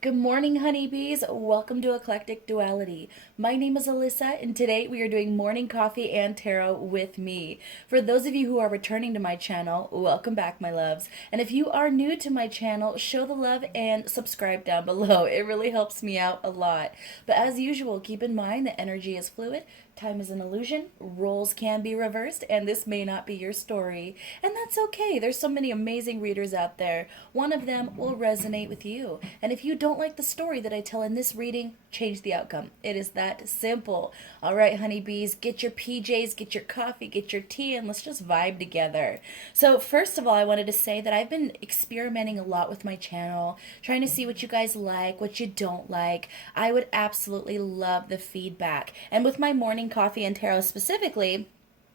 Good morning, honeybees. Welcome to Eclectic Duality. My name is Alyssa, and today we are doing morning coffee and tarot with me. For those of you who are returning to my channel, welcome back, my loves. And if you are new to my channel, show the love and subscribe down below. It really helps me out a lot. But as usual, keep in mind that energy is fluid. Time is an illusion, roles can be reversed, and this may not be your story. And that's okay. There's so many amazing readers out there. One of them will resonate with you. And if you don't like the story that I tell in this reading, change the outcome. It is that simple. All right, honeybees, get your PJs, get your coffee, get your tea, and let's just vibe together. So first of all, I wanted to say that I've been experimenting a lot with my channel, trying to see what you guys like, what you don't like. I would absolutely love the feedback. And with my morning coffee and tarot specifically,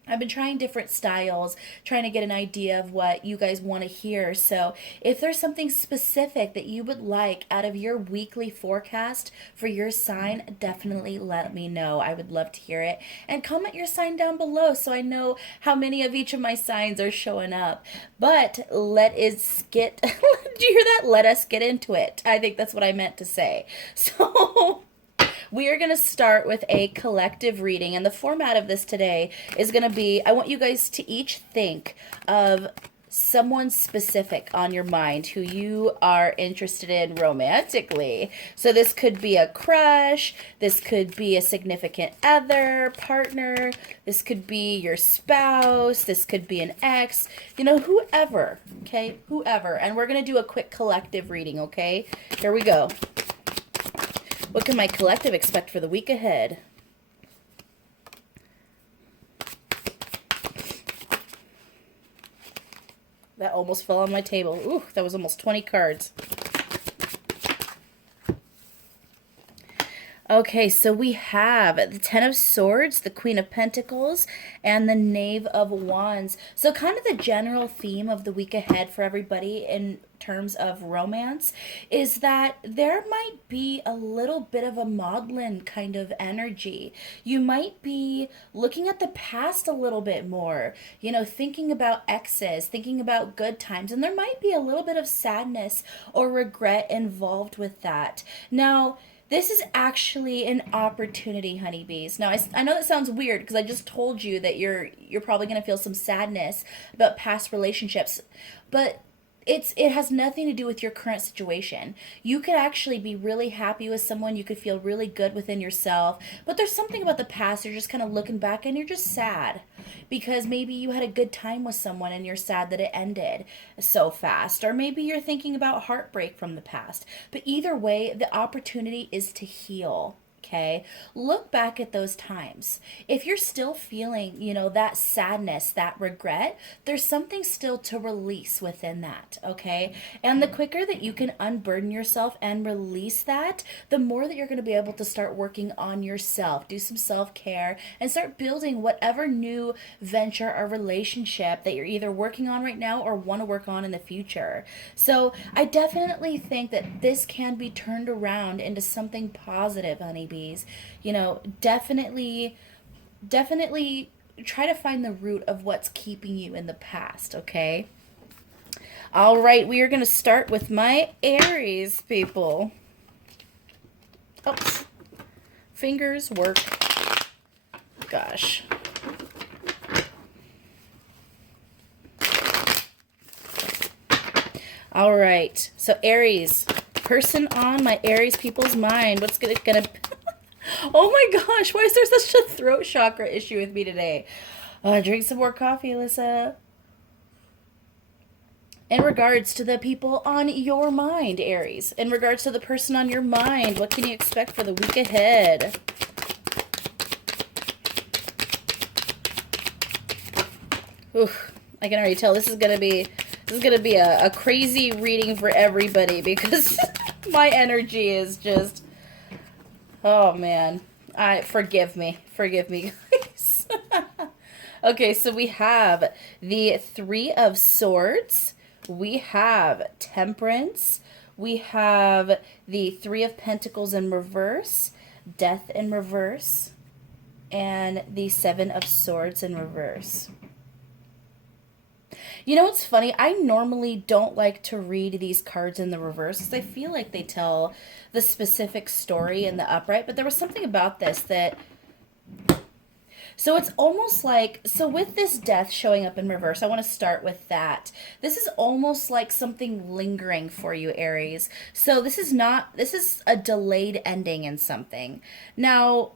I've been trying different styles, trying to get an idea of what you guys want to hear. So if there's something specific that you would like out of your weekly forecast for your sign, definitely let me know. I would love to hear it. And comment your sign down below so I know how many of each of my signs are showing up. But let us get, do you hear that? Let us get into it. I think that's what I meant to say. So we are going to start with a collective reading, and the format of this today is going to be, I want you guys to each think of someone specific on your mind who you are interested in romantically. So this could be a crush, this could be a significant other, partner, this could be your spouse, this could be an ex, you know, whoever, okay, whoever. And we're going to do a quick collective reading, okay? Here we go. What can my collective expect for the week ahead? That almost fell on my table. Ooh, that was almost 20 cards. Okay, so we have the Ten of Swords, the Queen of Pentacles, and the Knave of Wands. So kind of the general theme of the week ahead for everybody in terms of romance is that there might be a little bit of a maudlin kind of energy. You might be looking at the past a little bit more, you know, thinking about exes, thinking about good times, and there might be a little bit of sadness or regret involved with that. Now, this is actually an opportunity, honeybees. Now, I know that sounds weird because I just told you that you're probably going to feel some sadness about past relationships, but it has nothing to do with your current situation. You could actually be really happy with someone. You could feel really good within yourself. But there's something about the past. You're just kind of looking back and you're just sad because maybe you had a good time with someone and you're sad that it ended so fast. Or maybe you're thinking about heartbreak from the past. But either way, the opportunity is to heal. Okay, look back at those times. If you're still feeling, you know, that sadness, that regret, there's something still to release within that. Okay, and the quicker that you can unburden yourself and release that, the more that you're going to be able to start working on yourself, do some self-care, and start building whatever new venture or relationship that you're either working on right now or want to work on in the future. So I definitely think that this can be turned around into something positive, honeybees. You know, definitely try to find the root of what's keeping you in the past, okay? All right, we are going to start with my Aries people. Oh, fingers work. Gosh. All right, so Aries, person on my Aries people's mind. What's gonna Oh my gosh, why is there such a throat chakra issue with me today? Drink some more coffee, Alyssa. In regards to the people on your mind, Aries, in regards to the person on your mind, what can you expect for the week ahead? Oof, I can already tell this is gonna be a crazy reading for everybody because my energy is just, oh man, forgive me, guys. Okay, so we have the Three of Swords, we have Temperance, we have the Three of Pentacles in reverse, Death in reverse, and the Seven of Swords in reverse. You know what's funny? I normally don't like to read these cards in the reverse because I feel like they tell the specific story in the upright, but there was something about this that so it's almost like, so with this death showing up in reverse, I want to start with that. This is almost like something lingering for you, Aries. So this is a delayed ending in something. Now,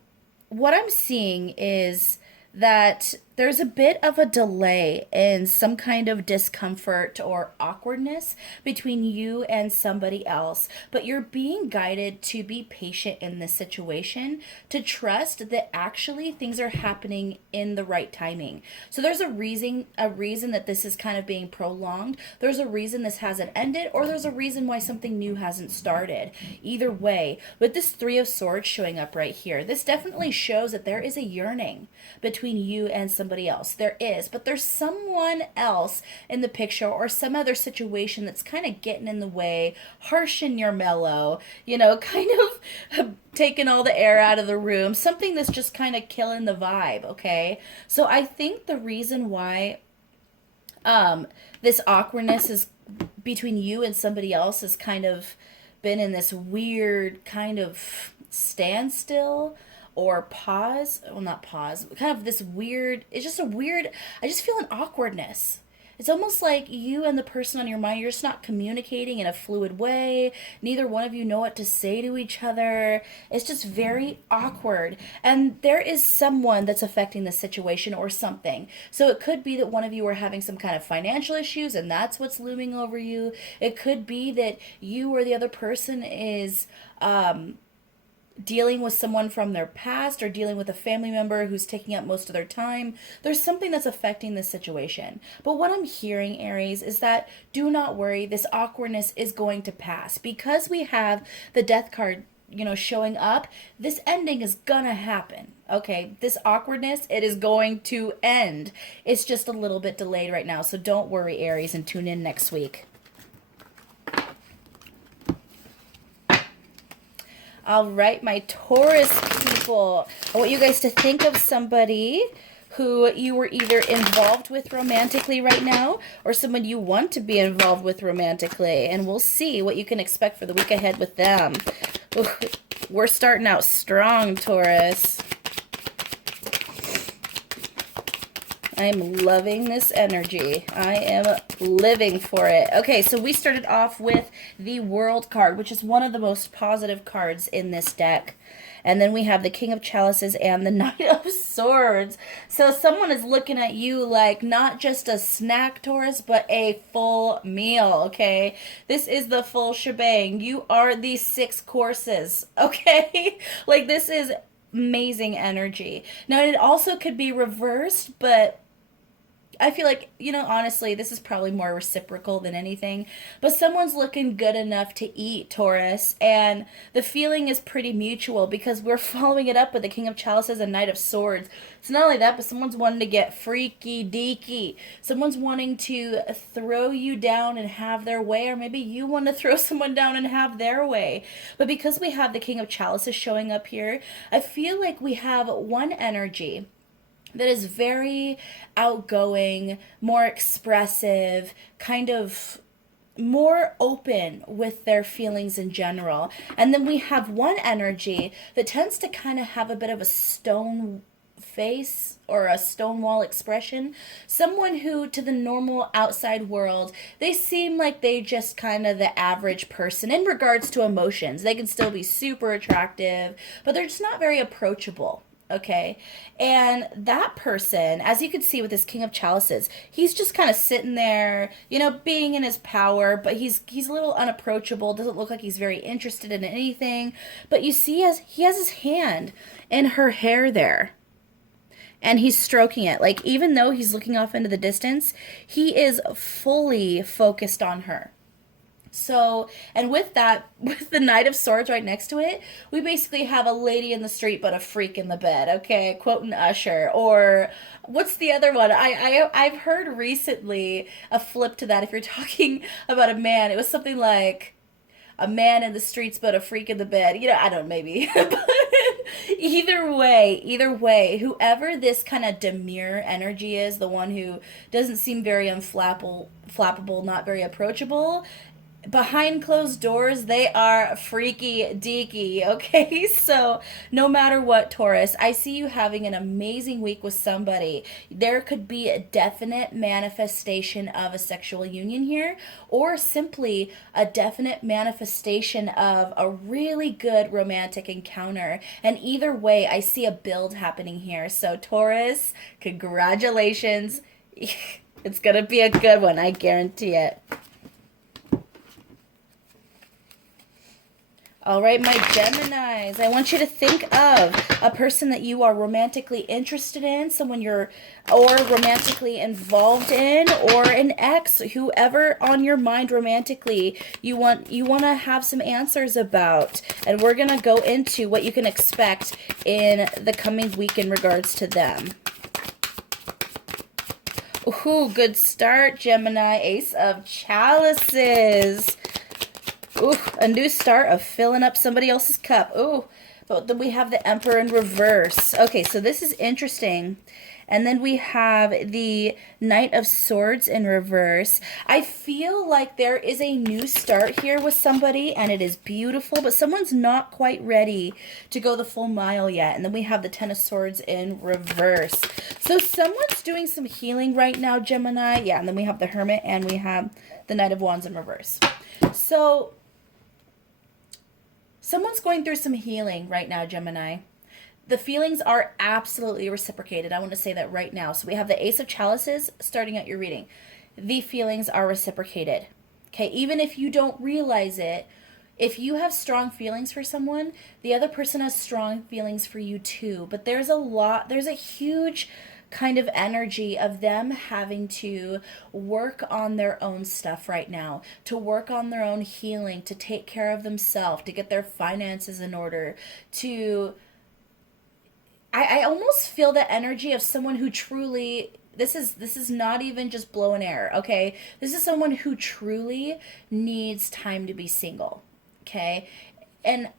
what I'm seeing is that there's a bit of a delay in some kind of discomfort or awkwardness between you and somebody else, but you're being guided to be patient in this situation, to trust that actually things are happening in the right timing. So there's a reason that this is kind of being prolonged. There's a reason this hasn't ended, or there's a reason why something new hasn't started. Either way, with this Three of Swords showing up right here, this definitely shows that there is a yearning between you and somebody else. There is, but there's someone else in the picture or some other situation that's kind of getting in the way, harshing your mellow, kind of taking all the air out of the room, something that's just kind of killing the vibe, okay? So I think the reason why this awkwardness is between you and somebody else has kind of been in this weird kind of standstill or pause, well, not pause, kind of this weird, it's just a weird, I just feel an awkwardness. It's almost like you and the person on your mind, you're just not communicating in a fluid way. Neither one of you know what to say to each other. It's just very awkward. And there is someone that's affecting the situation or something. So it could be that one of you are having some kind of financial issues and that's what's looming over you. It could be that you or the other person is dealing with someone from their past or dealing with a family member who's taking up most of their time. There's something that's affecting this situation. But what I'm hearing, Aries, is that do not worry, this awkwardness is going to pass. Because we have the death card, showing up, this ending is gonna happen. Okay, this awkwardness, it is going to end. It's just a little bit delayed right now. So don't worry, Aries, and tune in next week. All right, my Taurus people, I want you guys to think of somebody who you were either involved with romantically right now or someone you want to be involved with romantically. And we'll see what you can expect for the week ahead with them. Ooh, we're starting out strong, Taurus. I am loving this energy. I am living for it. Okay, so we started off with the World card, which is one of the most positive cards in this deck. And then we have the King of Chalices and the Knight of Swords. So someone is looking at you like not just a snack, Taurus, but a full meal, okay? This is the full shebang. You are the 6 courses, okay? Like, this is amazing energy. Now, it also could be reversed, but I feel like, honestly, this is probably more reciprocal than anything. But someone's looking good enough to eat, Taurus. And the feeling is pretty mutual because we're following it up with the King of Chalices and Knight of Swords. So not only that, but someone's wanting to get freaky deaky. Someone's wanting to throw you down and have their way. Or maybe you want to throw someone down and have their way. But because we have the King of Chalices showing up here, I feel like we have one energy that is very outgoing, more expressive, kind of more open with their feelings in general. And then we have one energy that tends to kind of have a bit of a stone face or a stonewall expression. Someone who, to the normal outside world, they seem like they just kind of the average person in regards to emotions. They can still be super attractive, but they're just not very approachable. Okay, and that person, as you can see with this King of Chalices, he's just kind of sitting there, being in his power, but he's a little unapproachable, doesn't look like he's very interested in anything, but you see he has his hand in her hair there, and he's stroking it, like, even though he's looking off into the distance, he is fully focused on her. So, and with that, with the Knight of Swords right next to it, we basically have a lady in the street but a freak in the bed, okay? Quoting Usher. Or what's the other one? I've heard recently a flip to that. If you're talking about a man, it was something like a man in the streets but a freak in the bed. I don't know, maybe. Either way, whoever this kind of demure energy is, the one who doesn't seem very flappable, not very approachable, behind closed doors, they are freaky deaky, okay? So, no matter what, Taurus, I see you having an amazing week with somebody. There could be a definite manifestation of a sexual union here, or simply a definite manifestation of a really good romantic encounter. And either way, I see a build happening here. So, Taurus, congratulations. It's gonna be a good one, I guarantee it. All right, my Geminis, I want you to think of a person that you are romantically interested in, someone you're or romantically involved in, or an ex, whoever on your mind romantically you want to have some answers about. And we're going to go into what you can expect in the coming week in regards to them. Ooh, good start, Gemini. Ace of Chalices. Ooh, a new start of filling up somebody else's cup. Ooh, but then we have the Emperor in reverse. Okay, so this is interesting. And then we have the Knight of Swords in reverse. I feel like there is a new start here with somebody, and it is beautiful, but someone's not quite ready to go the full mile yet. And then we have the Ten of Swords in reverse. So someone's doing some healing right now, Gemini. Yeah, and then we have the Hermit, and we have the Knight of Wands in reverse. So someone's going through some healing right now, Gemini. The feelings are absolutely reciprocated. I want to say that right now. So we have the Ace of Chalices starting out your reading. The feelings are reciprocated. Okay, even if you don't realize it, if you have strong feelings for someone, the other person has strong feelings for you too. But there's a huge kind of energy of them having to work on their own stuff right now, to work on their own healing, to take care of themselves, to get their finances in order, to... I almost feel the energy of someone who truly... This is not even just blowing air, okay? This is someone who truly needs time to be single, okay? And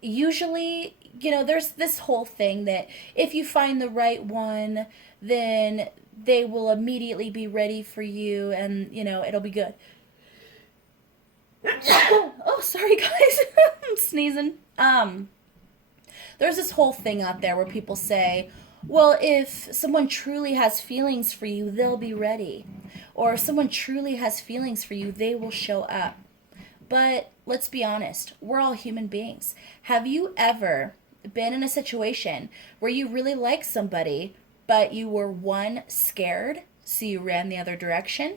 usually, you know, there's this whole thing that if you find the right one, then they will immediately be ready for you and, you know, it'll be good. Oh, sorry guys. I'm sneezing. There's this whole thing out there where people say, well, if someone truly has feelings for you, they'll be ready. Or if someone truly has feelings for you, they will show up. But let's be honest, we're all human beings. Have you ever been in a situation where you really like somebody, but you were, one, scared, so you ran the other direction?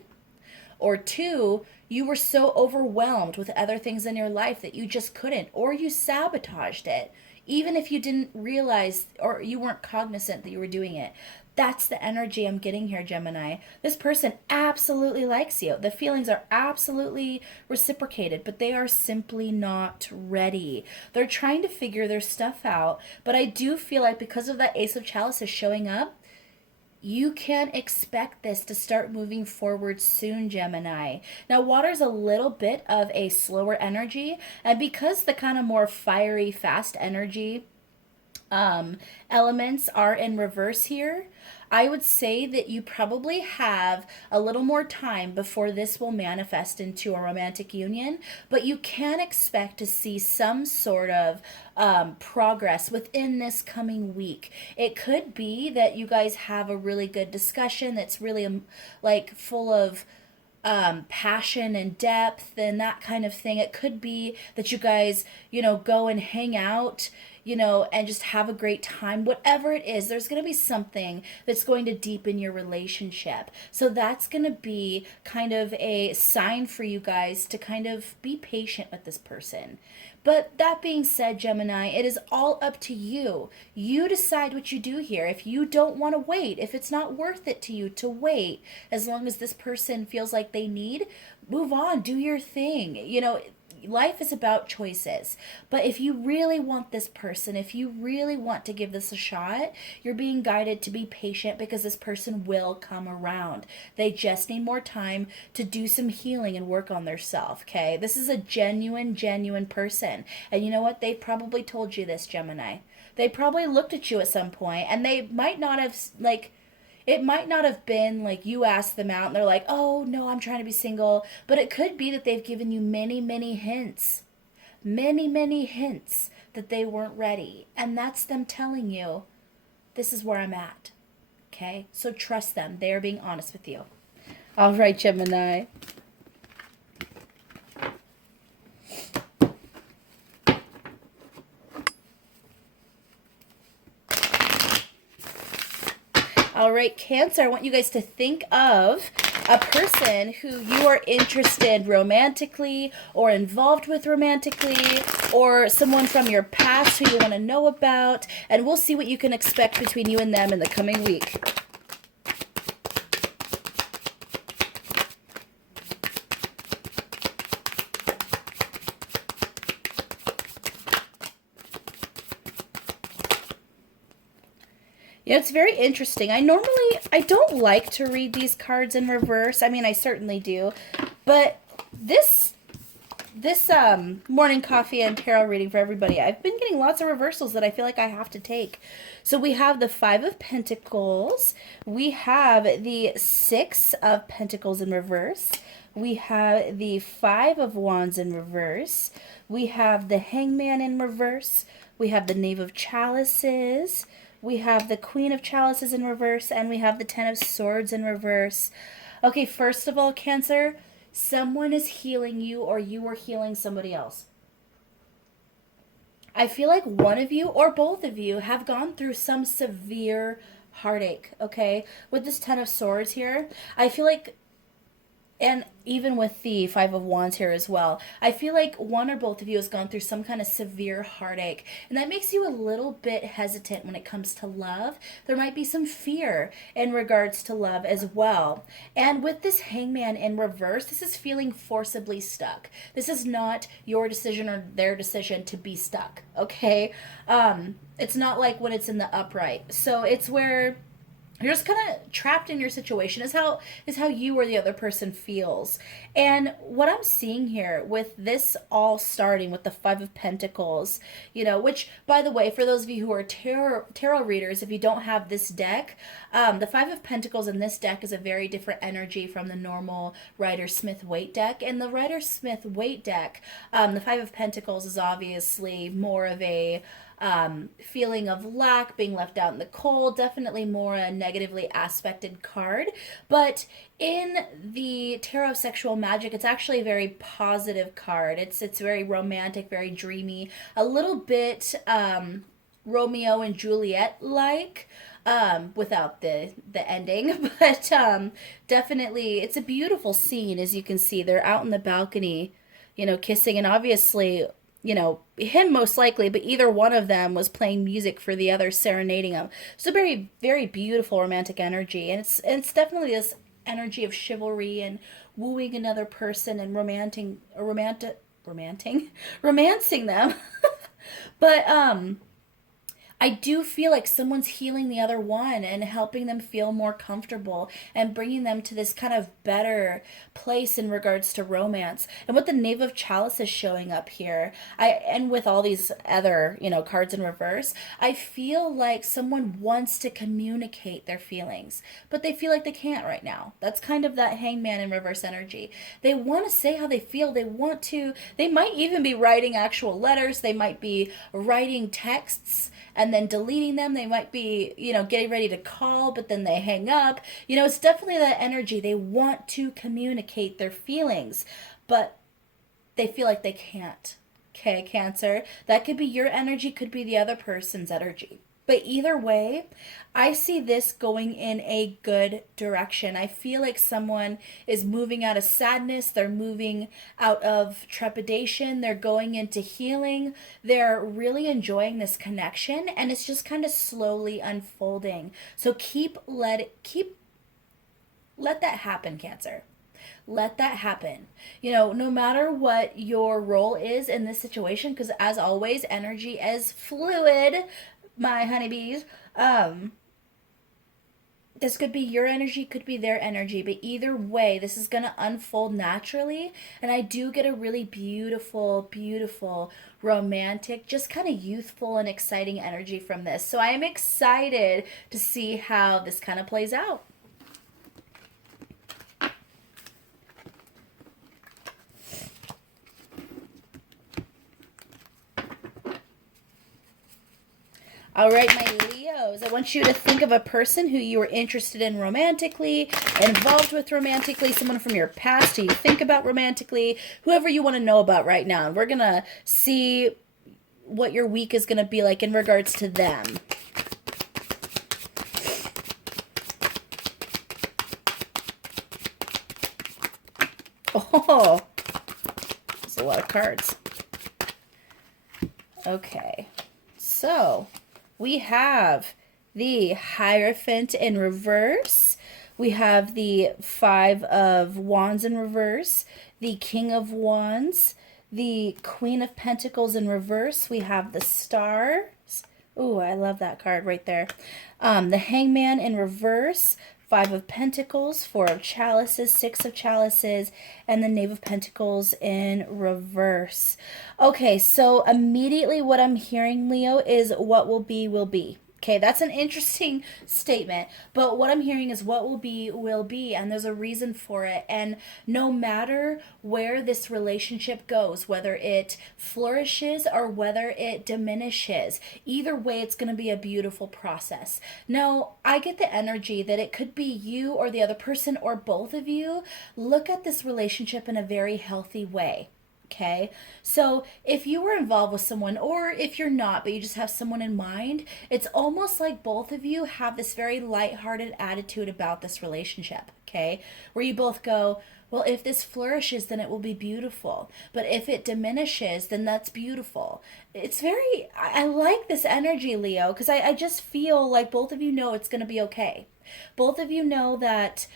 Or two, you were so overwhelmed with other things in your life that you just couldn't, or you sabotaged it, even if you didn't realize or you weren't cognizant that you were doing it. That's the energy I'm getting here, Gemini. This person absolutely likes you. The feelings are absolutely reciprocated, but they are simply not ready. They're trying to figure their stuff out, but I do feel like because of that Ace of Chalices showing up, you can expect this to start moving forward soon, Gemini. Now, water's a little bit of a slower energy, and because the kind of more fiery, fast energy elements are in reverse here, I would say that you probably have a little more time before this will manifest into a romantic union, but you can expect to see some sort of progress within this coming week. It could be that you guys have a really good discussion that's really like full of passion and depth and that kind of thing. It could be that you guys, you know, go and hang out, you know, and just have a great time. Whatever it is, there's going to be something that's going to deepen your relationship. So that's going to be kind of a sign for you guys to kind of be patient with this person. But that being said, Gemini, it is all up to you. You decide what you do here. If you don't want to wait, if it's not worth it to you to wait, as long as this person feels like they need, move on, do your thing. You know, life is about choices. But if you really want this person, if you really want to give this a shot, you're being guided to be patient because this person will come around. They just need more time to do some healing and work on themselves, okay? This is a genuine person. And you know what? They probably told you this, Gemini. They probably looked at you at some point, and they might not have, like, it might not have been like you asked them out and they're like, oh, no, I'm trying to be single. But it could be that they've given you many hints. Many hints that they weren't ready. And that's them telling you, this is where I'm at. Okay? So trust them. They are being honest with you. All right, Gemini. All right, Cancer, I want you guys to think of a person who you are interested romantically or involved with romantically, or someone from your past who you want to know about, and we'll see what you can expect between you and them in the coming week. Yeah, it's very interesting. I don't like to read these cards in reverse. I mean, I certainly do. But this morning coffee and tarot reading for everybody, I've been getting lots of reversals that I feel like I have to take. So we have the Five of Pentacles. We have the Six of Pentacles in reverse. We have the Five of Wands in reverse. We have the Hangman in reverse. We have the Knave of Chalices. We have the Queen of Chalices in reverse, and we have the Ten of Swords in reverse. Okay, first of all, Cancer, someone is healing you or you are healing somebody else. I feel like one of you or both of you have gone through some severe heartache, okay? With this Ten of Swords here, I feel like, and even with the Five of Wands here as well, I feel like one or both of you has gone through some kind of severe heartache. And that makes you a little bit hesitant when it comes to love. There might be some fear in regards to love as well. And with this Hangman in reverse, this is feeling forcibly stuck. This is not your decision or their decision to be stuck, okay? It's not like when it's in the upright. So it's where you're just kind of trapped in your situation is how you or the other person feels. And what I'm seeing here with this all starting with the Five of Pentacles, you know, which, by the way, for those of you who are tarot readers, if you don't have this deck, the Five of Pentacles in this deck is a very different energy from the normal Rider-Smith-Waite deck. In the Rider-Smith-Waite deck, the Five of Pentacles is obviously more of a feeling of lack, being left out in the cold, definitely more a negatively aspected card. But in the Tarot of Sexual Magic, it's actually a very positive card. It's very romantic, very dreamy, a little bit Romeo and Juliet like. Without the ending, but definitely it's a beautiful scene. As you can see, they're out on the balcony, you know, kissing, and obviously, you know, him most likely, but either one of them was playing music for the other, serenading him. So very, very beautiful romantic energy. And it's definitely this energy of chivalry and wooing another person and romancing them. But I do feel like someone's healing the other one and helping them feel more comfortable and bringing them to this kind of better place in regards to romance. And with the Knave of Chalices showing up here, and with all these other, you know, cards in reverse, I feel like someone wants to communicate their feelings, but they feel like they can't right now. That's kind of that Hangman in reverse energy. They want to say how they feel. They might even be writing actual letters. They might be writing texts and then deleting them. They might be, you know, getting ready to call, but then they hang up. You know, it's definitely that energy. They want to communicate their feelings, but they feel like they can't. Okay, Cancer. That could be your energy, could be the other person's energy. But either way, I see this going in a good direction. I feel like someone is moving out of sadness. They're moving out of trepidation. They're going into healing. They're really enjoying this connection, and it's just kind of slowly unfolding. So let that happen, Cancer. Let that happen. You know, no matter what your role is in this situation, because as always, energy is fluid, my honeybees. This could be your energy, could be their energy, but either way, this is going to unfold naturally. And I do get a really beautiful, beautiful, romantic, just kind of youthful and exciting energy from this. So I am excited to see how this kind of plays out. All right, my Leos, I want you to think of a person who you are interested in romantically, involved with romantically, someone from your past who you think about romantically, whoever you want to know about right now. And we're going to see what your week is going to be like in regards to them. Oh, that's a lot of cards. Okay, so we have the Hierophant in reverse. We have the Five of Wands in reverse. The King of Wands. The Queen of Pentacles in reverse. We have the Stars. Ooh, I love that card right there. The Hangman in reverse. Five of Pentacles, Four of Chalices, Six of Chalices, and the Knave of Pentacles in reverse. Okay, so immediately what I'm hearing, Leo, is what will be, will be. Okay, that's an interesting statement, but what I'm hearing is what will be, and there's a reason for it. And no matter where this relationship goes, whether it flourishes or whether it diminishes, either way, it's going to be a beautiful process. Now, I get the energy that it could be you or the other person or both of you look at this relationship in a very healthy way. Okay, so if you were involved with someone, or if you're not, but you just have someone in mind, it's almost like both of you have this very lighthearted attitude about this relationship, okay? Where you both go, well, if this flourishes, then it will be beautiful. But if it diminishes, then that's beautiful. It's very, I like this energy, Leo, because I just feel like both of you know it's going to be okay. Both of you know that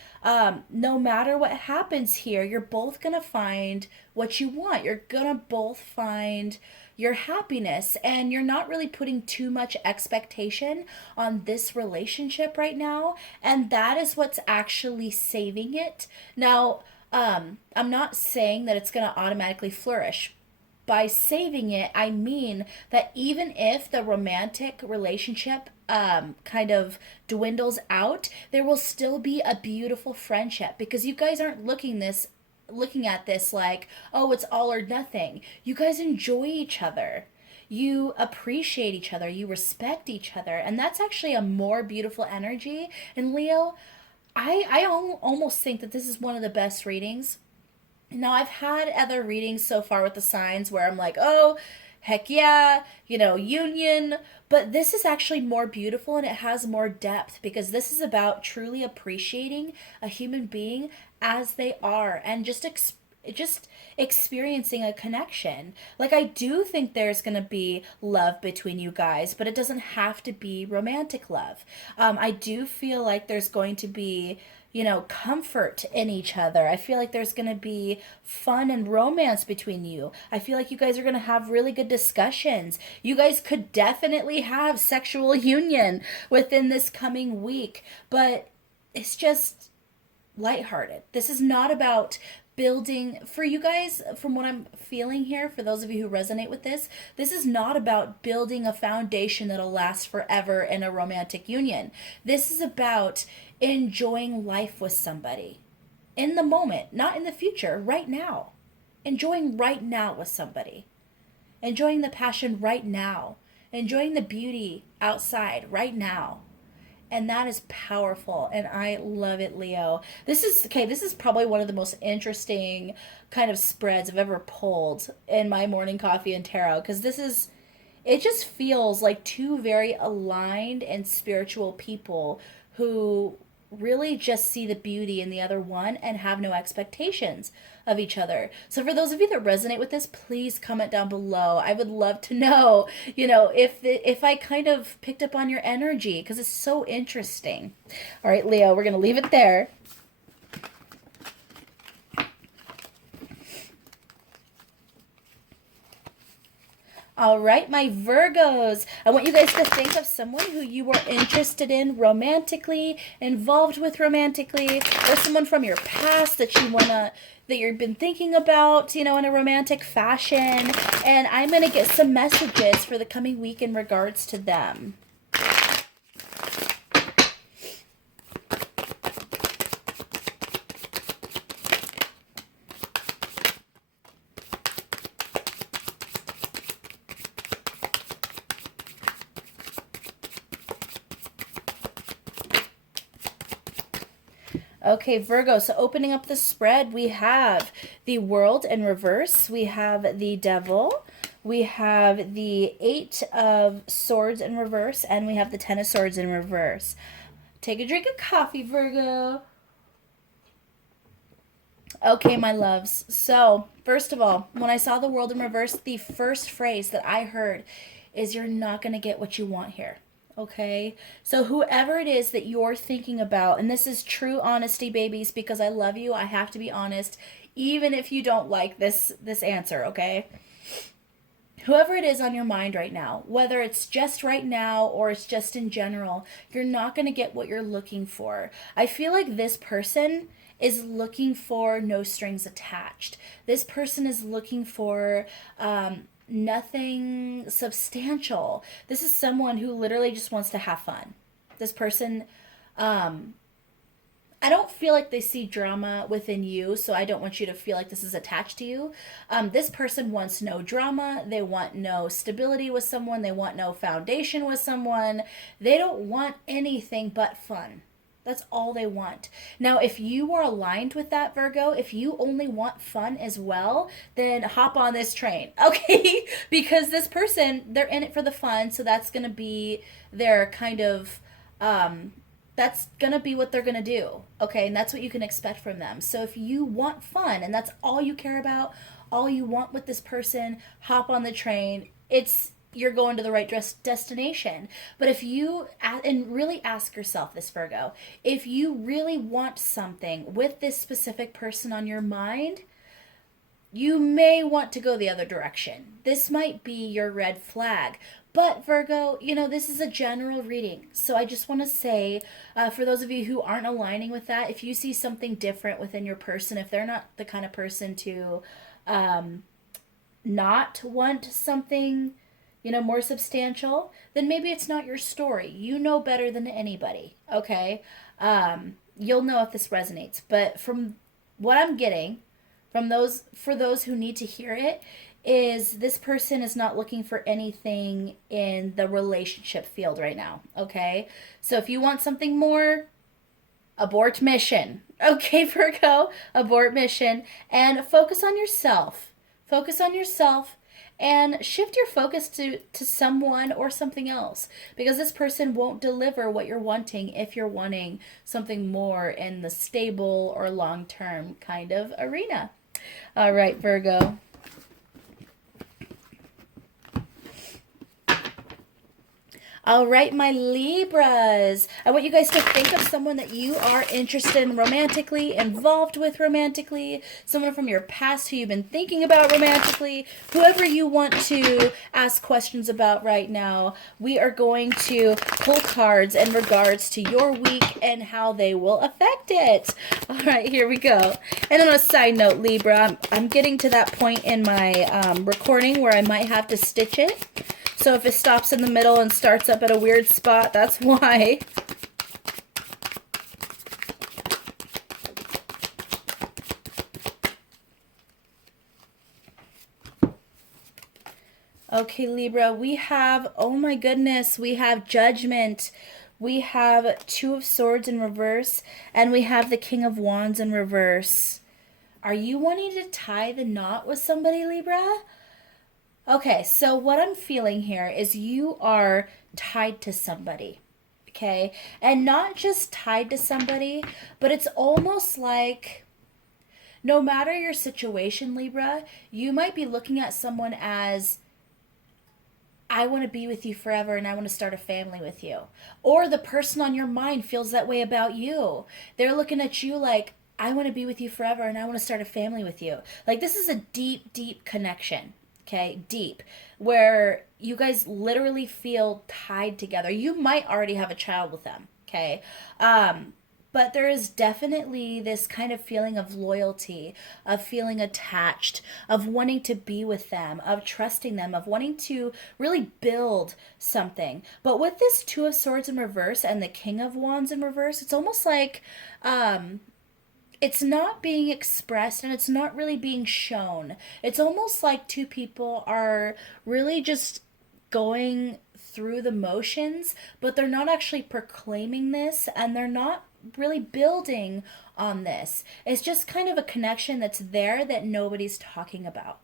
no matter what happens here, you're both going to find what you want. You're going to both find your happiness, and you're not really putting too much expectation on this relationship right now, and that is what's actually saving it. Now, I'm not saying that it's going to automatically flourish. By saving it, I mean that even if the romantic relationship kind of dwindles out, there will still be a beautiful friendship, because you guys aren't looking at this like, oh, it's all or nothing. You guys enjoy each other. You appreciate each other. You respect each other. And that's actually a more beautiful energy. And Leo, I almost think that this is one of the best readings. Now, I've had other readings so far with the signs where I'm like, oh, heck yeah, union. But this is actually more beautiful, and it has more depth, because this is about truly appreciating a human being as they are, and just experiencing a connection. Like, I do think there's going to be love between you guys, but it doesn't have to be romantic love. I do feel like there's going to be comfort in each other. I feel like there's going to be fun and romance between you. I feel like you guys are going to have really good discussions. You guys could definitely have sexual union within this coming week, but it's just lighthearted. This is not about building, for you guys, from what I'm feeling here, for those of you who resonate with this is not about building a foundation that'll last forever in a romantic union. This is about enjoying life with somebody in the moment, not in the future, right now. Enjoying right now with somebody. Enjoying the passion right now. Enjoying the beauty outside right now. And that is powerful, and I love it, Leo. This is probably one of the most interesting kind of spreads I've ever pulled in my morning coffee and tarot, because it just feels like two very aligned and spiritual people who really just see the beauty in the other one and have no expectations of each other. So for those of you that resonate with this, please comment down below. I would love to know, if I kind of picked up on your energy, because it's so interesting. All right, Leo, we're going to leave it there. All right, my Virgos. I want you guys to think of someone who you are interested in romantically, involved with romantically, or someone from your past that you've been thinking about, in a romantic fashion. And I'm going to get some messages for the coming week in regards to them. Okay, Virgo, so opening up the spread, we have the World in reverse, we have the Devil, we have the Eight of Swords in reverse, and we have the Ten of Swords in reverse. Take a drink of coffee, Virgo. Okay, my loves. So, first of all, when I saw the World in reverse, the first phrase that I heard is, you're not going to get what you want here. Okay, so whoever it is that you're thinking about, and this is true honesty, babies, because I love you, I have to be honest, even if you don't like this answer, okay? Whoever it is on your mind right now, whether it's just right now or it's just in general, you're not going to get what you're looking for. I feel like this person is looking for no strings attached. This person is looking for nothing substantial. This is someone who literally just wants to have fun. This person, I don't feel like they see drama within you, so I don't want you to feel like this is attached to you. This person wants no drama. They want no stability with someone. They want no foundation with someone. They don't want anything but fun. That's all they want. Now, if you are aligned with that, Virgo, if you only want fun as well, then hop on this train, okay? Because this person, they're in it for the fun, so that's going to be their kind of, that's going to be what they're going to do, okay? And that's what you can expect from them. So if you want fun and that's all you care about, all you want with this person, hop on the train. You're going to the right destination. But if you, and really ask yourself this, Virgo, if you really want something with this specific person on your mind, you may want to go the other direction. This might be your red flag. But Virgo, this is a general reading. So I just want to say, for those of you who aren't aligning with that, if you see something different within your person, if they're not the kind of person to not want something more substantial, then maybe it's not your story. You know better than anybody, okay? You'll know if this resonates. But from what I'm getting, for those who need to hear it, is this person is not looking for anything in the relationship field right now, okay? So if you want something more, abort mission. Okay, Virgo, abort mission. And focus on yourself. Focus on yourself. And shift your focus to someone or something else, because this person won't deliver what you're wanting if you're wanting something more in the stable or long-term kind of arena. All right, Virgo. All right, my Libras. I want you guys to think of someone that you are interested in romantically, involved with romantically, someone from your past who you've been thinking about romantically, whoever you want to ask questions about right now. We are going to pull cards in regards to your week and how they will affect it. All right, here we go. And on a side note, Libra, I'm getting to that point in my recording where I might have to stitch it. So if it stops in the middle and starts up at a weird spot, that's why. Okay, Libra, we have, oh my goodness, we have Judgment. We have Two of Swords in reverse, and we have the King of Wands in reverse. Are you wanting to tie the knot with somebody, Libra? Okay, so what I'm feeling here is you are tied to somebody, okay? And not just tied to somebody, but it's almost like no matter your situation, Libra, you might be looking at someone as, I want to be with you forever and I want to start a family with you. Or the person on your mind feels that way about you. They're looking at you like, I want to be with you forever and I want to start a family with you. Like, this is a deep, deep connection. okay, deep, where you guys literally feel tied together. You might already have a child with them, okay? But there is definitely this kind of feeling of loyalty, of feeling attached, of wanting to be with them, of trusting them, of wanting to really build something. But with this Two of Swords in reverse and the King of Wands in reverse, it's almost like it's not being expressed and it's not really being shown. It's almost like two people are really just going through the motions, but they're not actually proclaiming this and they're not really building on this. It's just kind of a connection that's there that nobody's talking about.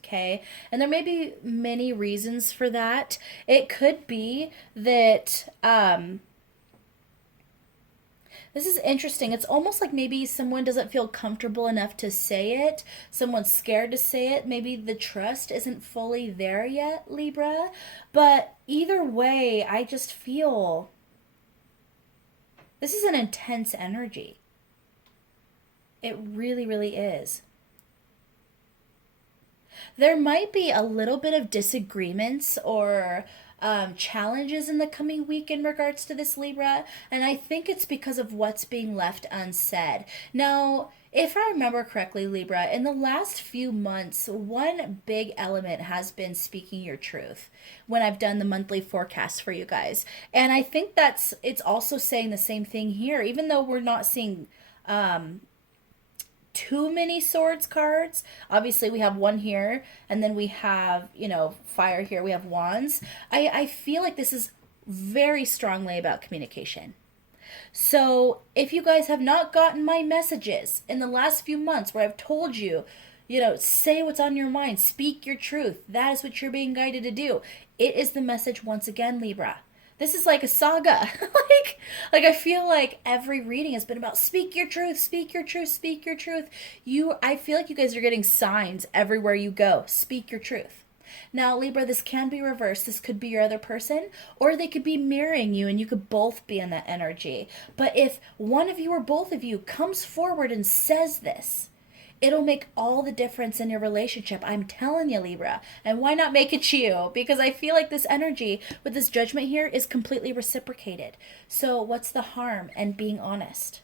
Okay. And there may be many reasons for that. It could be that, this is interesting. It's almost like maybe someone doesn't feel comfortable enough to say it. Someone's scared to say it. Maybe the trust isn't fully there yet, Libra. But either way, I just feel this is an intense energy. It really, really is. There might be a little bit of disagreements or challenges in the coming week in regards to this, Libra, and I think it's because of what's being left unsaid. Now, if I remember correctly, Libra, in the last few months, one big element has been speaking your truth when I've done the monthly forecast for you guys. And I think it's also saying the same thing here, even though we're not seeing too many swords cards. Obviously we have one here and then we have, fire here, we have wands. I feel like this is very strongly about communication. So if you guys have not gotten my messages in the last few months where I've told you, say what's on your mind, speak your truth, that is what you're being guided to do. It is the message once again, Libra. This is like a saga. like I feel like every reading has been about speak your truth, speak your truth, speak your truth. I feel like you guys are getting signs everywhere you go. Speak your truth. Now, Libra, this can be reversed. This could be your other person, or they could be mirroring you and you could both be in that energy. But if one of you or both of you comes forward and says this, it'll make all the difference in your relationship. I'm telling you, Libra. And why not make it you? Because I feel like this energy with this judgment here is completely reciprocated. So what's the harm in being honest?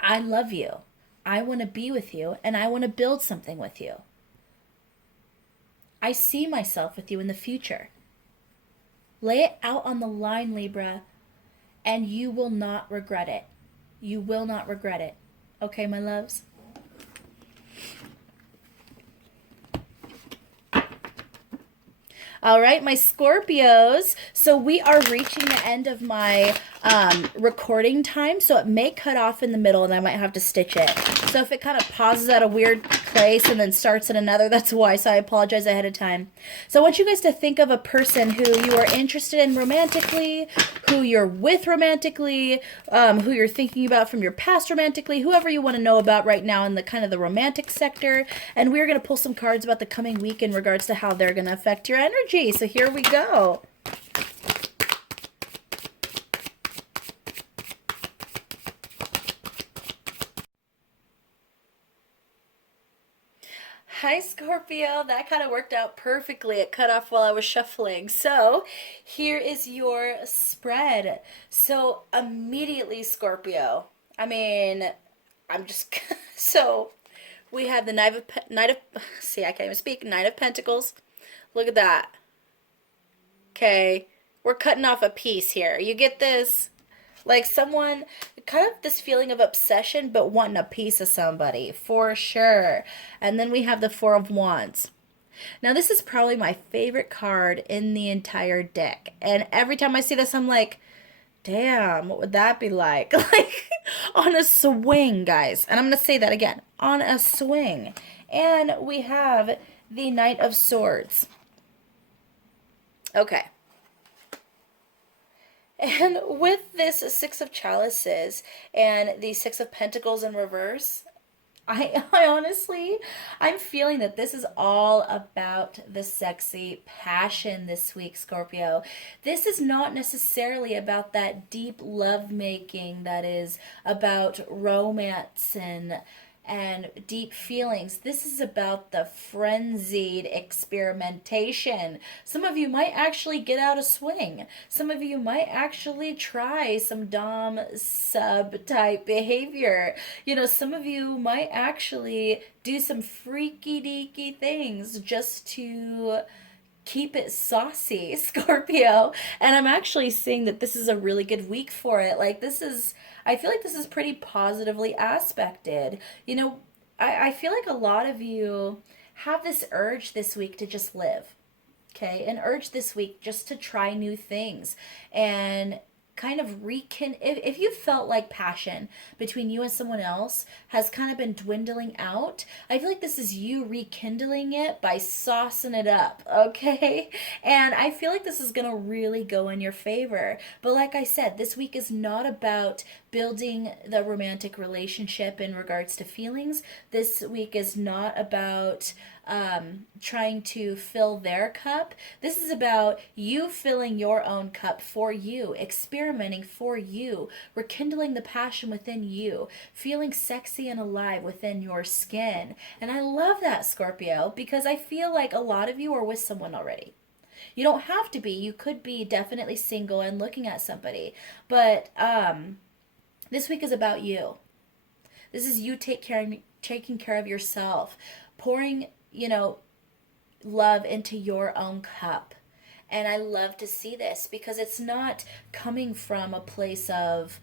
I love you. I want to be with you and I want to build something with you. I see myself with you in the future. Lay it out on the line, Libra, and you will not regret it. You will not regret it. Okay, my loves? All right, my Scorpios. So we are reaching the end of my recording time. So it may cut off in the middle and I might have to stitch it. So if it kind of pauses at a weird place and then starts at another, that's why. So I apologize ahead of time. So I want you guys to think of a person who you are interested in romantically, who you're with romantically, who you're thinking about from your past romantically, whoever you want to know about right now in the kind of the romantic sector. And we're going to pull some cards about the coming week in regards to how they're going to affect your energy. So here we go. Hi, Scorpio. That kind of worked out perfectly. It cut off while I was shuffling. So here is your spread. So immediately, Scorpio. I'm just, so we have the Knight of Pentacles. Look at that. Okay. We're cutting off a piece here. You get this? Like someone, kind of this feeling of obsession, but wanting a piece of somebody, for sure. And then we have the Four of Wands. Now, this is probably my favorite card in the entire deck. And every time I see this, I'm like, damn, what would that be like? Like, on a swing, guys. And I'm going to say that again. On a swing. And we have the Knight of Swords. Okay. And with this Six of Chalices and the Six of Pentacles in reverse, I honestly, I'm feeling that this is all about the sexy passion this week, Scorpio. This is not necessarily about that deep love making that is about romance and deep feelings. This is about the frenzied experimentation. Some of you might actually get out a swing. Some of you might actually try some dom sub type behavior. Some of you might actually do some freaky deaky things just to keep it saucy, Scorpio. And I'm actually seeing that this is a really good week for it. I feel like this is pretty positively aspected. I feel like a lot of you have this urge this week to just live. Okay, an urge this week just to try new things and kind of if you felt like passion between you and someone else has kind of been dwindling out, I feel like this is you rekindling it by saucing it up, okay? And I feel like this is gonna really go in your favor. But like I said, this week is not about building the romantic relationship in regards to feelings. This week is not about trying to fill their cup. This is about you filling your own cup for you, experimenting for you, rekindling the passion within you, feeling sexy and alive within your skin. And I love that, Scorpio, because I feel like a lot of you are with someone already. You don't have to be. You could be definitely single and looking at somebody. But this week is about you. This is you taking care of yourself, pouring love into your own cup. And I love to see this because it's not coming from a place of,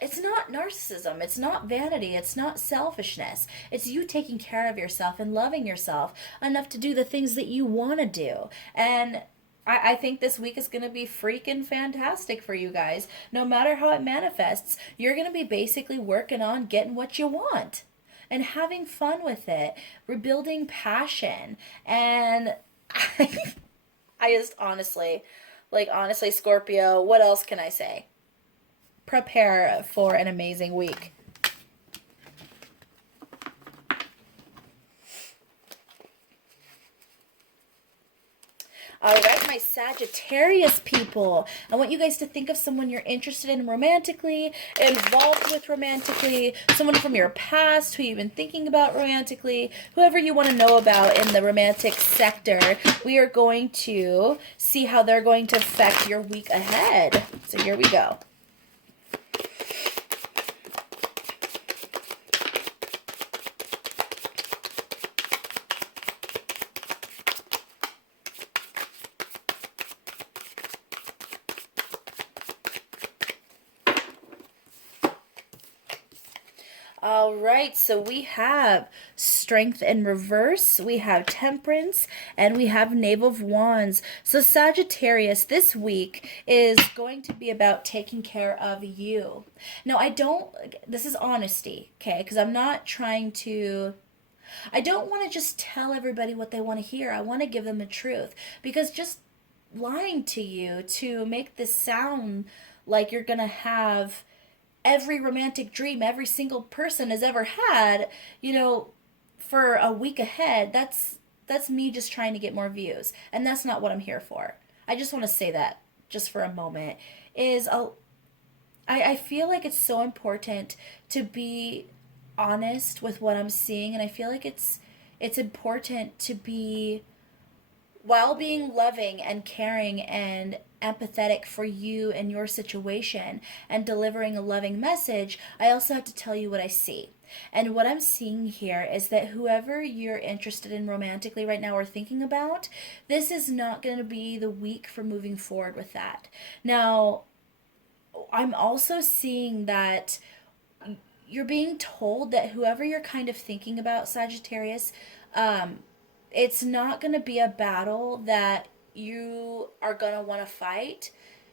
it's not narcissism, it's not vanity, it's not selfishness. It's you taking care of yourself and loving yourself enough to do the things that you want to do. And I think this week is going to be freaking fantastic for you guys. No matter how it manifests, you're going to be basically working on getting what you want and having fun with it, rebuilding passion. And I just honestly, Scorpio, what else can I say? Prepare for an amazing week. All right, my Sagittarius people. I want you guys to think of someone you're interested in romantically, involved with romantically, someone from your past who you've been thinking about romantically, whoever you want to know about in the romantic sector. We are going to see how they're going to affect your week ahead. So here we go. All right, so we have Strength in reverse, we have Temperance, and we have Knave of Wands. So Sagittarius, this week is going to be about taking care of you. Now, this is honesty, okay? Because I'm not trying to... I don't want to just tell everybody what they want to hear. I want to give them the truth. Because just lying to you to make this sound like you're going to have every romantic dream every single person has ever had, for a week ahead, that's me just trying to get more views. And that's not what I'm here for. I just want to say that just for a moment. I feel like it's so important to be honest with what I'm seeing, and I feel like it's important to be, while being loving and caring and empathetic for you and your situation and delivering a loving message, I also have to tell you what I see. And what I'm seeing here is that whoever you're interested in romantically right now or thinking about, this is not going to be the week for moving forward with that. Now, I'm also seeing that you're being told that whoever you're kind of thinking about, Sagittarius, it's not going to be a battle that you are going to want to fight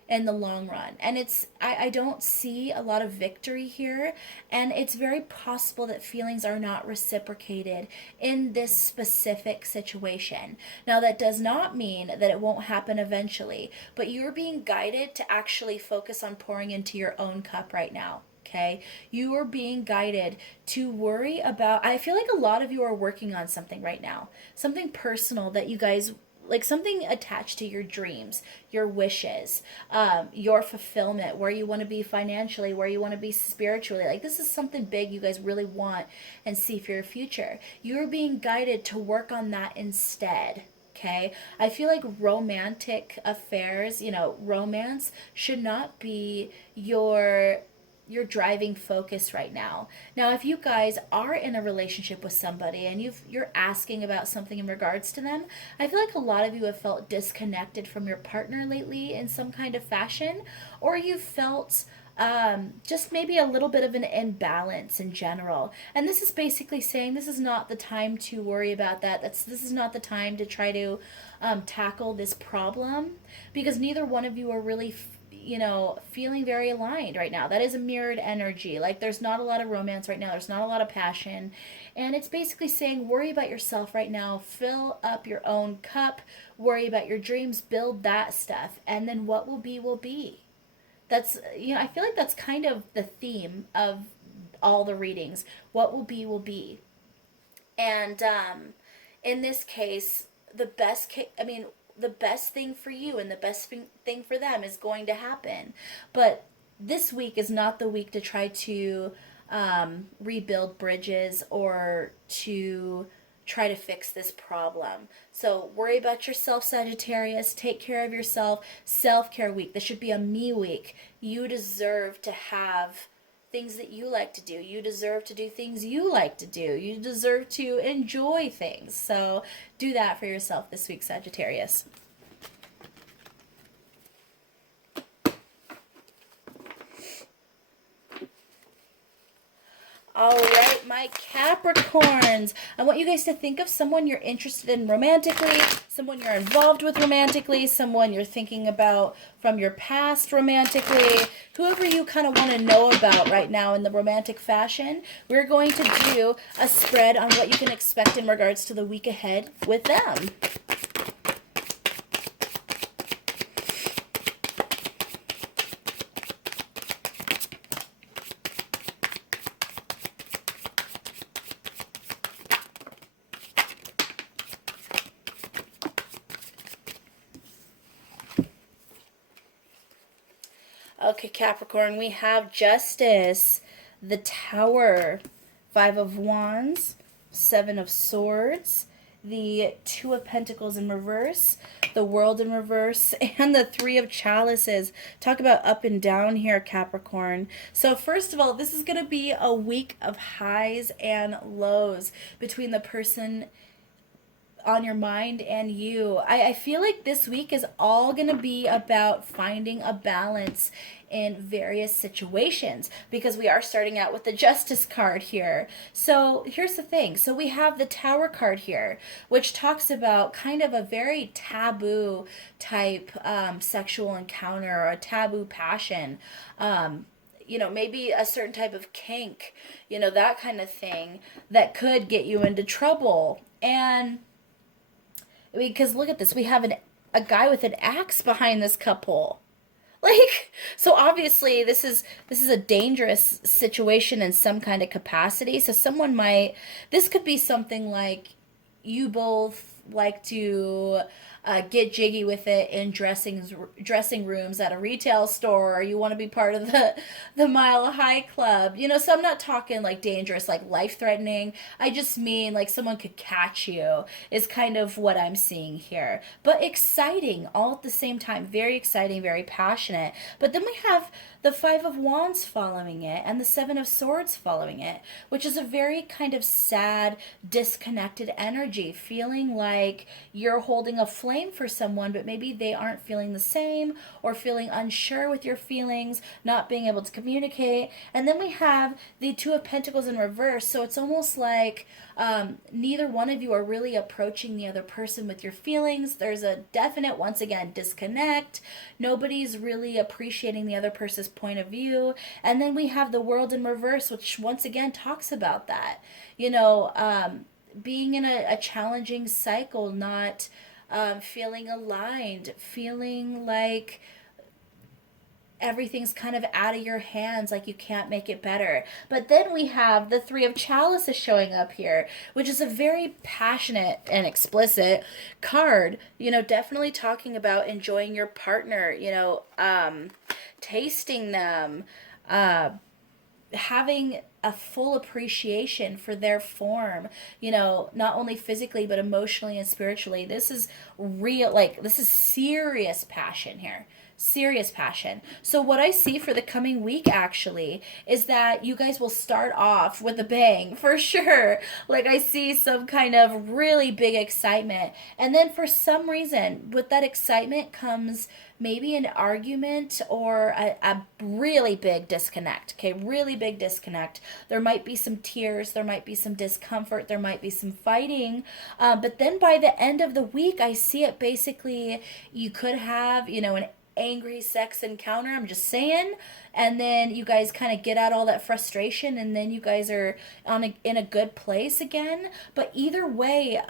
in the long run. And I don't see a lot of victory here, and it's very possible that feelings are not reciprocated in this specific situation. Now, that does not mean that it won't happen eventually, but you're being guided to actually focus on pouring into your own cup right now. Okay, you are being guided to worry about, I feel like a lot of you are working on something right now, something personal that you guys like something attached to your dreams, your wishes, your fulfillment, where you want to be financially, where you want to be spiritually. Like this is something big you guys really want and see for your future. You're being guided to work on that instead. Okay, I feel like romantic affairs, romance should not be your driving focus right now. Now, if you guys are in a relationship with somebody and you're asking about something in regards to them, I feel like a lot of you have felt disconnected from your partner lately in some kind of fashion, or you felt just maybe a little bit of an imbalance in general. And this is basically saying this is not the time to worry about that. This is not the time to try to tackle this problem, because neither one of you are really feeling very aligned right now. That is a mirrored energy. Like there's not a lot of romance right now. There's not a lot of passion. And it's basically saying worry about yourself right now. Fill up your own cup. Worry about your dreams. Build that stuff. And then what will be, will be. That's, I feel like that's kind of the theme of all the readings. What will be, will be. And in this case, the best thing for you and the best thing for them is going to happen. But this week is not the week to try to rebuild bridges or to try to fix this problem. So worry about yourself, Sagittarius. Take care of yourself. Self-care week. This should be a me week. You deserve to have things that you like to do. You deserve to do things you like to do. You deserve to enjoy things. So do that for yourself this week, Sagittarius. All right, my Capricorns. I want you guys to think of someone you're interested in romantically, someone you're involved with romantically, someone you're thinking about from your past romantically, whoever you kind of want to know about right now in the romantic fashion. We're going to do a spread on what you can expect in regards to the week ahead with them. Okay, Capricorn, we have Justice, the Tower, Five of Wands, Seven of Swords, the Two of Pentacles in reverse, the World in reverse, and the Three of Chalices. Talk about up and down here, Capricorn. So first of all, this is going to be a week of highs and lows between the person on your mind and you. I feel like this week is all going to be about finding a balance in various situations, because we are starting out with the Justice card here. So here's the thing. So we have the Tower card here, which talks about kind of a very taboo type sexual encounter or a taboo passion. Maybe a certain type of kink, that kind of thing that could get you into trouble. And because look at this, we have a guy with an axe behind this couple. Like, so obviously this is a dangerous situation in some kind of capacity. So this could be something like you both like to get jiggy with it in dressing rooms at a retail store, or you want to be part of the Mile High Club. So I'm not talking like dangerous, like life threatening. I just mean like someone could catch you is kind of what I'm seeing here. But exciting all at the same time. Very exciting, very passionate. But then we have the Five of Wands following it and the Seven of Swords following it, which is a very kind of sad, disconnected energy, feeling like you're holding a flame for someone, but maybe they aren't feeling the same, or feeling unsure with your feelings, not being able to communicate. And then we have the Two of Pentacles in reverse, so it's almost like neither one of you are really approaching the other person with your feelings. There's a definite, once again, disconnect. Nobody's really appreciating the other person's point of view. And then we have the World in reverse, which once again talks about that. Being in a challenging cycle, not feeling aligned, feeling like everything's kind of out of your hands, like you can't make it better. But then we have the Three of Chalices showing up here, which is a very passionate and explicit card. You know, definitely talking about enjoying your partner, you know, tasting them, having a full appreciation for their form, you know, not only physically but emotionally and spiritually. This is real, like, this is serious passion here. Serious passion. So what I see for the coming week actually is that you guys will start off with a bang for sure. Like, I see some kind of really big excitement, and then for some reason with that excitement comes maybe an argument or a really big disconnect. Okay, really big disconnect. There might be some tears, there might be some discomfort, there might be some fighting, but then by the end of the week I see it basically, you could have, you know, an angry sex encounter, I'm just saying, and then you guys kind of get out all that frustration, and then you guys are in a good place again. But either way,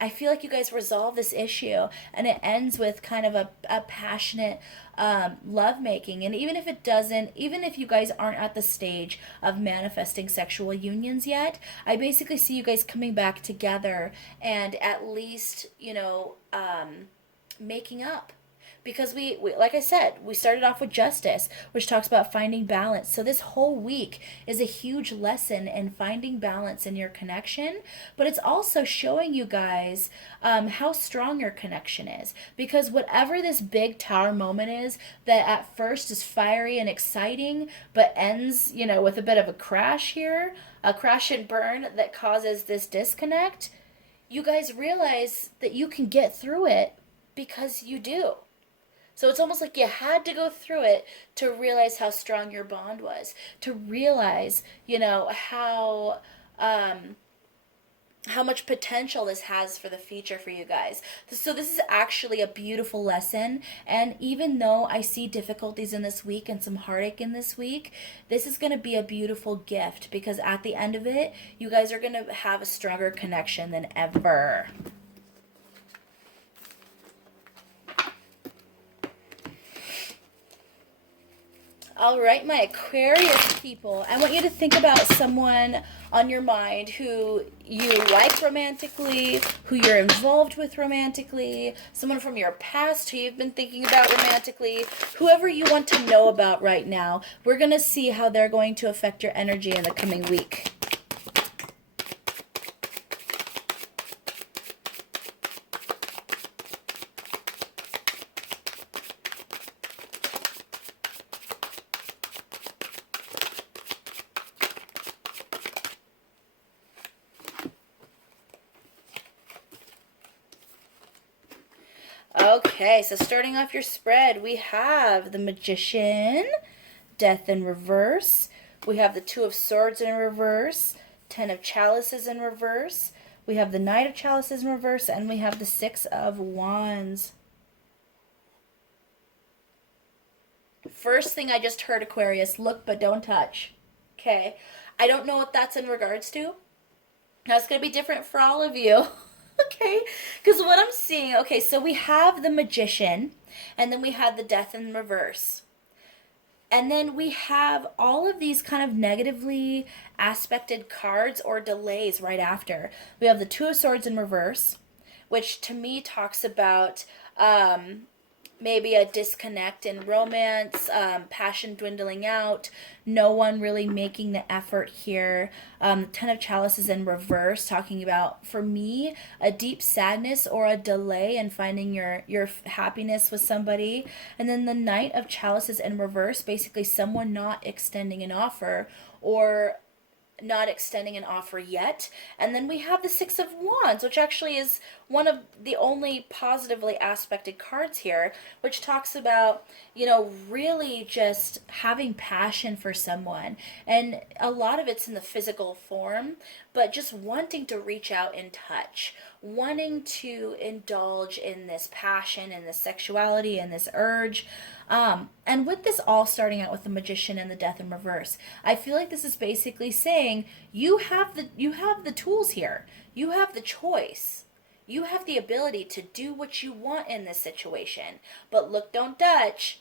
I feel like you guys resolve this issue and it ends with kind of a passionate lovemaking. And even if it doesn't, even if you guys aren't at the stage of manifesting sexual unions yet, I basically see you guys coming back together and at least, you know, making up. Because we, like I said, we started off with justice, which talks about finding balance. So this whole week is a huge lesson in finding balance in your connection, but it's also showing you guys how strong your connection is. Because whatever this big tower moment is that at first is fiery and exciting, but ends, you know, with a bit of a crash here, a crash and burn that causes this disconnect, you guys realize that you can get through it because you do. So it's almost like you had to go through it to realize how strong your bond was, to realize, you know, how much potential this has for the future for you guys. So this is actually a beautiful lesson, and even though I see difficulties in this week and some heartache in this week, this is going to be a beautiful gift, because at the end of it, you guys are going to have a stronger connection than ever. All right, my Aquarius people, I want you to think about someone on your mind who you like romantically, who you're involved with romantically, someone from your past who you've been thinking about romantically, whoever you want to know about right now. We're going to see how they're going to affect your energy in the coming week. Okay, so starting off your spread, we have the Magician, Death in reverse. We have the Two of Swords in reverse, Ten of Chalices in reverse. We have the Knight of Chalices in reverse, and we have the Six of Wands. First thing I just heard, Aquarius, look but don't touch. Okay, I don't know what that's in regards to. That's going to be different for all of you. Okay, because what I'm seeing, okay, so we have the Magician, and then we have the Death in reverse. And then we have all of these kind of negatively aspected cards or delays right after. We have the Two of Swords in reverse, which to me talks about maybe a disconnect in romance, passion dwindling out, no one really making the effort here. Ten of Chalices in reverse, talking about, for me, a deep sadness or a delay in finding your happiness with somebody. And then the Knight of Chalices in reverse, basically someone not extending an offer or not extending an offer yet. And then we have the Six of Wands, which actually is one of the only positively aspected cards here, which talks about, you know, really just having passion for someone. And a lot of it's in the physical form, but just wanting to reach out and touch, wanting to indulge in this passion and this sexuality and this urge. And with this all starting out with the Magician and the Death in reverse, I feel like this is basically saying you have the tools here. You have the choice. You have the ability to do what you want in this situation. But look, don't touch.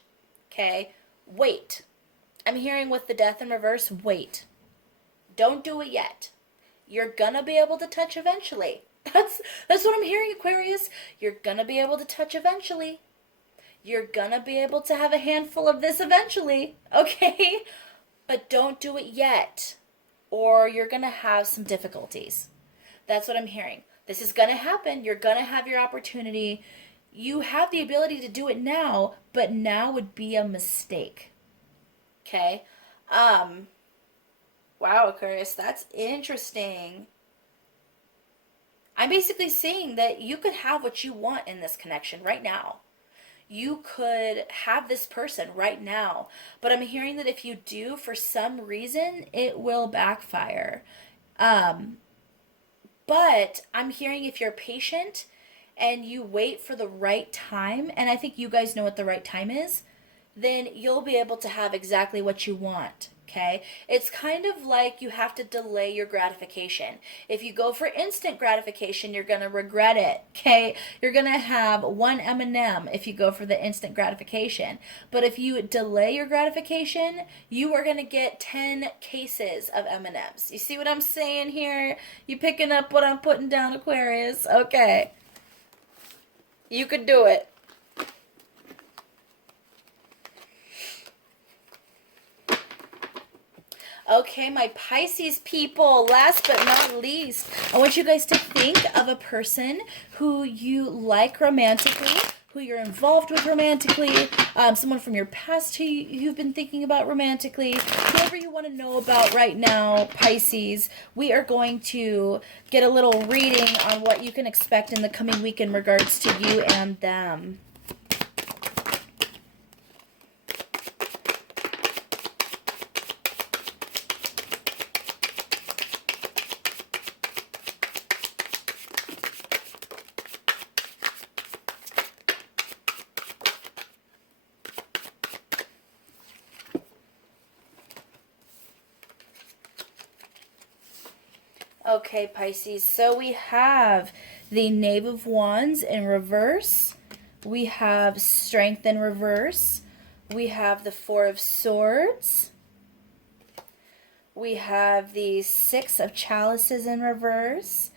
Okay? wait. I'm hearing with the Death in reverse, wait. Don't do it yet. You're gonna be able to touch eventually. That's what I'm hearing, Aquarius. You're gonna be able to touch eventually. You're gonna be able to have a handful of this eventually, okay? But don't do it yet, or you're gonna have some difficulties. That's what I'm hearing. This is gonna happen. You're gonna have your opportunity. You have the ability to do it now, but now would be a mistake. Okay? Wow, Aquarius, that's interesting. I'm basically saying that you could have what you want in this connection right now. You could have this person right now. But I'm hearing that if you do, for some reason, it will backfire. But I'm hearing if you're patient and you wait for the right time, and I think you guys know what the right time is, then you'll be able to have exactly what you want. Okay? It's kind of like you have to delay your gratification. If you go for instant gratification, you're going to regret it. Okay? You're going to have one M&M if you go for the instant gratification. But if you delay your gratification, you are going to get 10 cases of M&Ms. You see what I'm saying here? You picking up what I'm putting down, Aquarius? Okay. You could do it. Okay, my Pisces people, last but not least, I want you guys to think of a person who you like romantically, who you're involved with romantically, someone from your past who you've been thinking about romantically, whoever you want to know about right now, Pisces. We are going to get a little reading on what you can expect in the coming week in regards to you and them. Okay, Pisces, so we have the Knave of Wands in reverse. We have Strength in reverse. We have the Four of Swords. We have the Six of Chalices in reverse.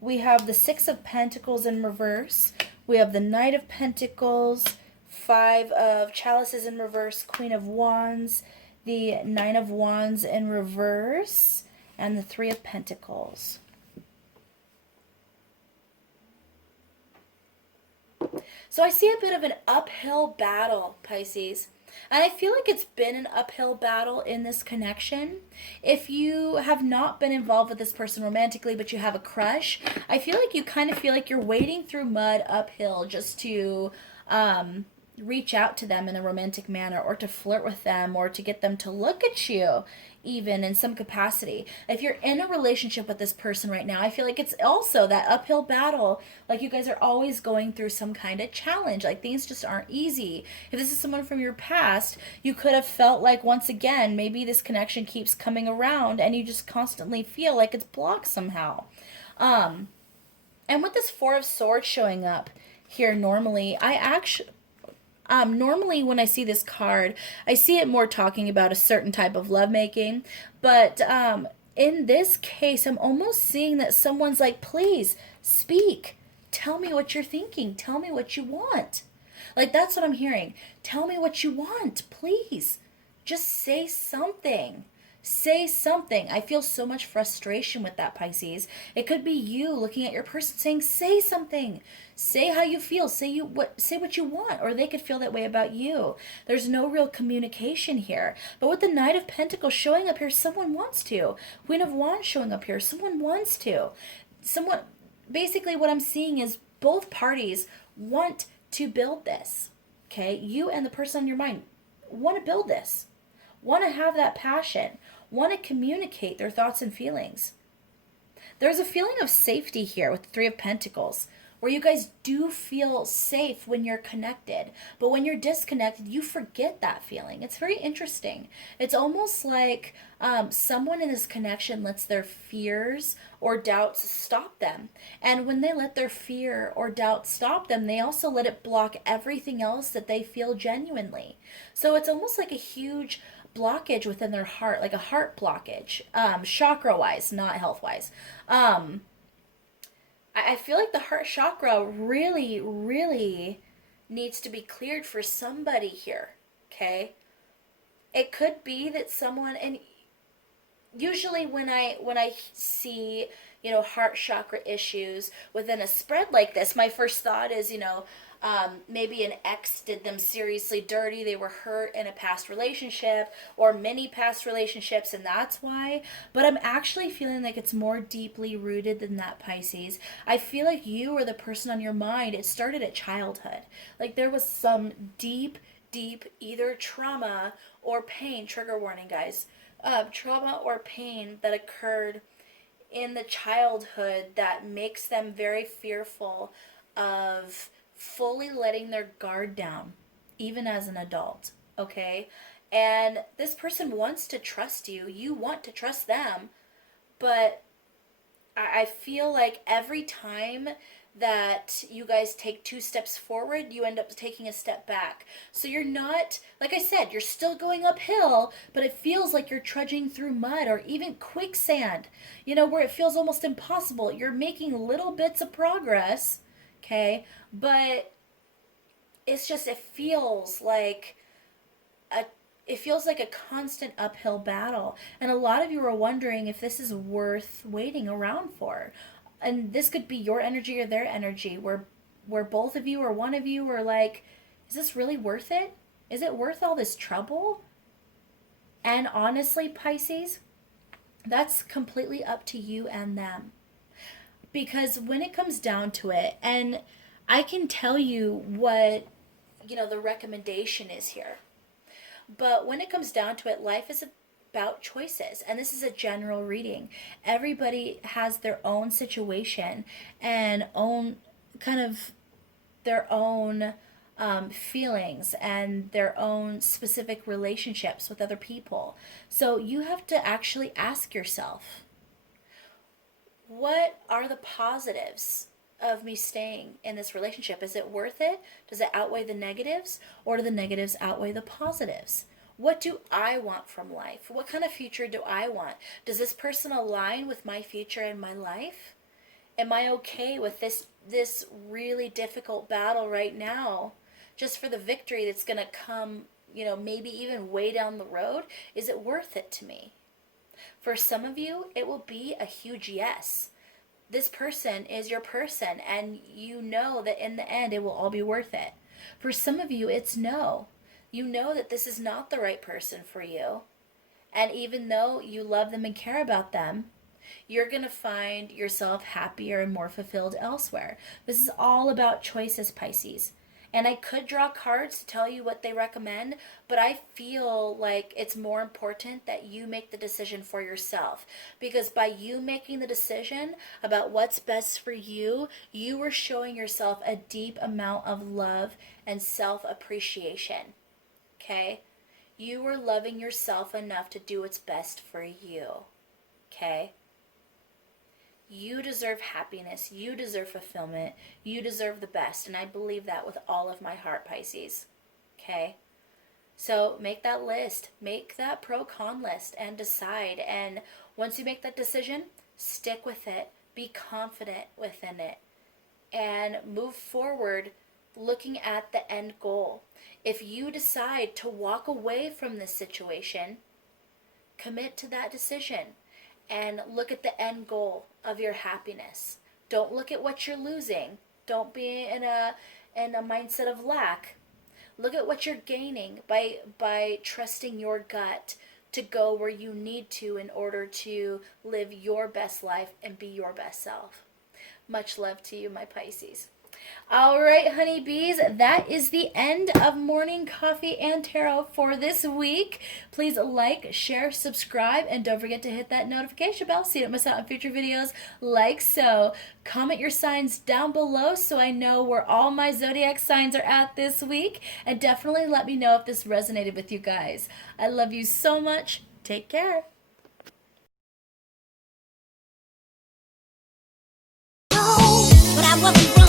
We have the Six of Pentacles in reverse. We have the Knight of Pentacles, Five of Chalices in reverse, Queen of Wands, the Nine of Wands in reverse, and the Three of Pentacles. So I see a bit of an uphill battle, Pisces. And I feel like it's been an uphill battle in this connection. If you have not been involved with this person romantically, but you have a crush, I feel like you kind of feel like you're wading through mud uphill just to reach out to them in a romantic manner, or to flirt with them, or to get them to look at you even in some capacity. If you're in a relationship with this person right now, I feel like it's also that uphill battle. Like you guys are always going through some kind of challenge. Like things just aren't easy. If this is someone from your past, you could have felt like, once again, maybe this connection keeps coming around and you just constantly feel like it's blocked somehow. And with this Four of Swords showing up here, normally when I see this card, I see it more talking about a certain type of lovemaking. But in this case, I'm almost seeing that someone's like, please, speak. Tell me what you're thinking. Tell me what you want. Like, that's what I'm hearing. Tell me what you want, please. Just say something. Say something. I feel so much frustration with that, Pisces. It could be you looking at your person saying, say something. Say how you feel. Say what you want, or they could feel that way about you. There's no real communication here. But with the Knight of Pentacles showing up here, someone wants to. Queen of Wands showing up here, someone wants to. Basically what I'm seeing is both parties want to build this. Okay? You and the person on your mind want to build this. Want to have that passion, want to communicate their thoughts and feelings. There's a feeling of safety here with the Three of Pentacles, where you guys do feel safe when you're connected. But when you're disconnected, you forget that feeling. It's very interesting. It's almost like someone in this connection lets their fears or doubts stop them. And when they let their fear or doubt stop them, they also let it block everything else that they feel genuinely. So it's almost like a huge blockage within their heart, like a heart blockage, chakra wise, not health wise. I feel like the heart chakra really, really needs to be cleared for somebody here. Okay? It could be that someone, and usually when I see, heart chakra issues within a spread like this, my first thought is, maybe an ex did them seriously dirty. They were hurt in a past relationship or many past relationships, and that's why. But I'm actually feeling like it's more deeply rooted than that, Pisces. I feel like you or the person on your mind, it started at childhood. Like there was some deep, deep either trauma or pain, trigger warning, guys, trauma or pain that occurred in the childhood that makes them very fearful of fully letting their guard down, even as an adult, okay? And this person wants to trust you. You want to trust them, but I feel like every time that you guys take 2 steps forward, you end up taking a step back. So you're not, like I said, you're still going uphill, but it feels like you're trudging through mud or even quicksand, where it feels almost impossible. You're making little bits of progress, okay? But it's just, it feels like a constant uphill battle. And a lot of you are wondering if this is worth waiting around for. And this could be your energy or their energy, where both of you or one of you are like, is this really worth it? Is it worth all this trouble? And honestly, Pisces, that's completely up to you and them. Because when it comes down to it, and I can tell you what, the recommendation is here. But when it comes down to it, life is about choices. And this is a general reading. Everybody has their own situation and own kind of their own feelings and their own specific relationships with other people. So you have to actually ask yourself, what are the positives of me staying in this relationship? Is it worth it? Does it outweigh the negatives, or do the negatives outweigh the positives? What do I want from life? What kind of future do I want? Does this person align with my future and my life? Am I okay with this really difficult battle right now, just for the victory that's going to come, maybe even way down the road? Is it worth it to me? For some of you, it will be a huge yes. This person is your person, and you know that in the end it will all be worth it. For some of you, it's no. You know that this is not the right person for you. And even though you love them and care about them, you're going to find yourself happier and more fulfilled elsewhere. This is all about choices, Pisces. And I could draw cards to tell you what they recommend, but I feel like it's more important that you make the decision for yourself. Because by you making the decision about what's best for you, you are showing yourself a deep amount of love and self-appreciation. Okay? You are loving yourself enough to do what's best for you. Okay? You deserve happiness. You deserve fulfillment. You deserve the best. And I believe that with all of my heart, Pisces. Okay? So make that list. Make that pro-con list and decide. And once you make that decision, stick with it. Be confident within it. And move forward looking at the end goal. If you decide to walk away from this situation, commit to that decision. And look at the end goal of your happiness. Don't look at what you're losing. Don't be in a mindset of lack. Look at what you're gaining by trusting your gut to go where you need to in order to live your best life and be your best self. Much love to you, my Pisces. All right, honeybees, that is the end of Morning Coffee and Tarot for this week. Please like, share, subscribe, and don't forget to hit that notification bell so you don't miss out on future videos like so. Comment your signs down below so I know where all my zodiac signs are at this week, and definitely let me know if this resonated with you guys. I love you so much. Take care. But I wasn't